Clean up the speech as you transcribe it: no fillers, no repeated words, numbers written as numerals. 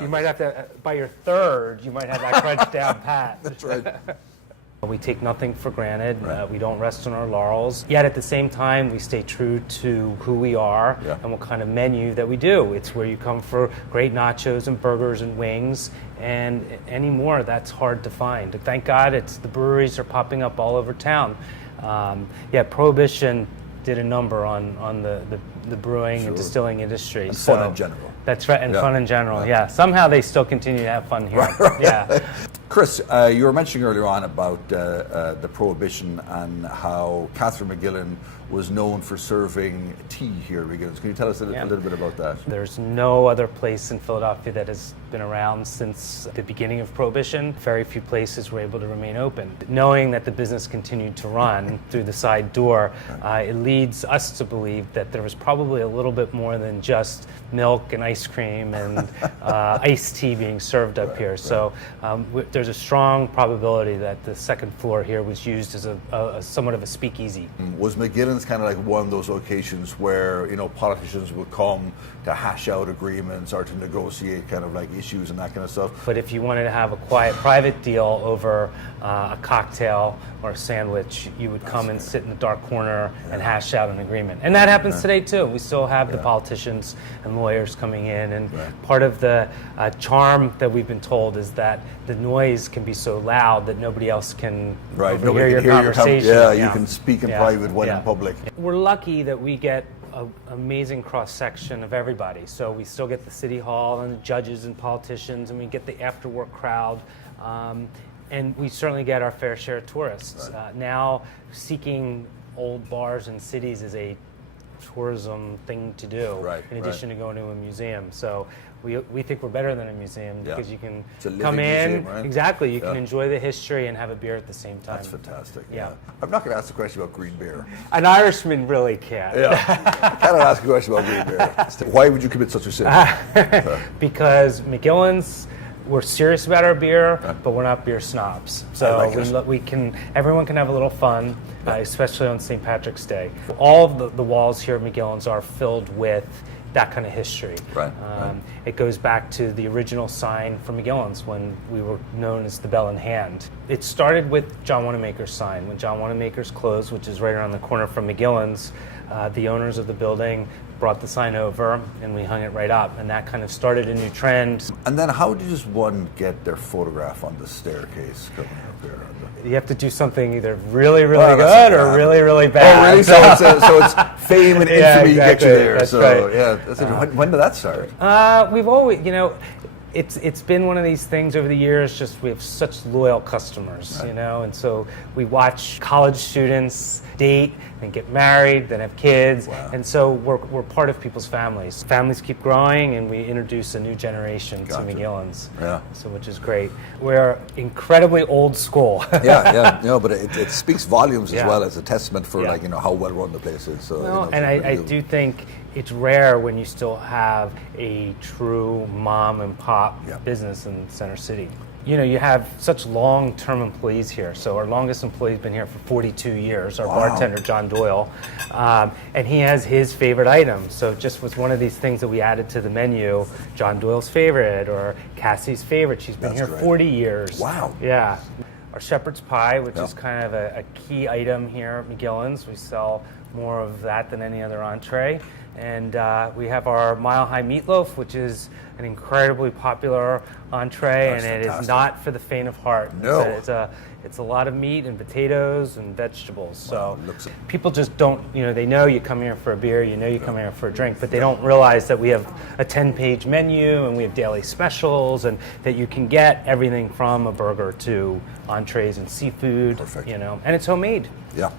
You might have to, by your third, you might have that crunch down pat. That's right. We take nothing for granted. Right. We don't rest on our laurels. Yet at the same time, we stay true to who we are and what kind of menu that we do. It's where you come for great nachos and burgers and wings, and anymore, that's hard to find. Thank God, the breweries are popping up all over town. Prohibition did a number on the brewing and distilling industry. And fun in general. That's right, and fun in general, Somehow they still continue to have fun here. Yeah. Chris, you were mentioning earlier on about the Prohibition and how Catherine McGillin was known for serving tea here at McGillins. Can you tell us a little bit about that? There's no other place in Philadelphia that has been around since the beginning of Prohibition. Very few places were able to remain open. Knowing that the business continued to run through the side door, it leads us to believe that there was probably a little bit more than just milk and ice cream and iced tea being served up here. So there's a strong probability that the second floor here was used as a somewhat of a speakeasy. Was McGillins kind of like one of those locations where, you know, politicians would come to hash out agreements or to negotiate kind of like issues and that kind of stuff? But if you wanted to have a quiet private deal over a cocktail or a sandwich, you would come and sit in the dark corner and hash out an agreement. And that happens today too. We still have the politicians and lawyers coming in, and part of the charm that we've been told is that the noise can be so loud that nobody else can hear your conversation. You can speak in private when in public. We're lucky that we get an amazing cross-section of everybody. So we still get the city hall and the judges and politicians, and we get the after-work crowd. And we certainly get our fair share of tourists. Now, seeking old bars and cities is a tourism thing to do, in addition to going to a museum. So we think we're better than a museum because you can come in, museum, you can enjoy the history and have a beer at the same time. That's fantastic. I'm not going to ask a question about green beer. An Irishman really can't. I cannot ask a question about green beer. Why would you commit such a sin? Because McGillins, we're serious about our beer, but we're not beer snobs. So everyone can have a little fun, especially on St. Patrick's Day. All of the walls here at McGillins are filled with that kind of history. It goes back to the original sign for McGillins when we were known as the Bell in Hand. It started with John Wanamaker's sign. When John Wanamaker's closed, which is right around the corner from McGillins, the owners of the building brought the sign over and we hung it right up, and that kind of started a new trend. And then how does one get their photograph on the staircase coming up here? You have to do something either really, really good or really, really bad. Oh, really? So it's fame and infamy get you there. That's right. When did that start? We've always, it's been one of these things over the years. Just we have such loyal customers, and so we watch college students date and get married, then have kids, and so we're part of people's families. Families keep growing, and we introduce a new generation to McGillins, so which is great. We're incredibly old school. But it speaks volumes as well as a testament for how well run the place is. So, I do think it's rare when you still have a true mom and pop business in Center City. You have such long-term employees here. So our longest employee's been here for 42 years, our bartender, John Doyle. And he has his favorite item. So it just was one of these things that we added to the menu, John Doyle's favorite or Cassie's favorite. She's been here 40 years. Wow. Yeah. Our shepherd's pie, which is kind of a key item here at McGillins. We sell more of that than any other entree. And we have our Mile High meatloaf, which is an incredibly popular entree, and it is not for the faint of heart. No. It's a lot of meat and potatoes and vegetables. So people just don't, they know you come here for a beer, you come here for a drink, but they don't realize that we have a 10-page menu and we have daily specials, and that you can get everything from a burger to entrees and seafood, and it's homemade. Yeah.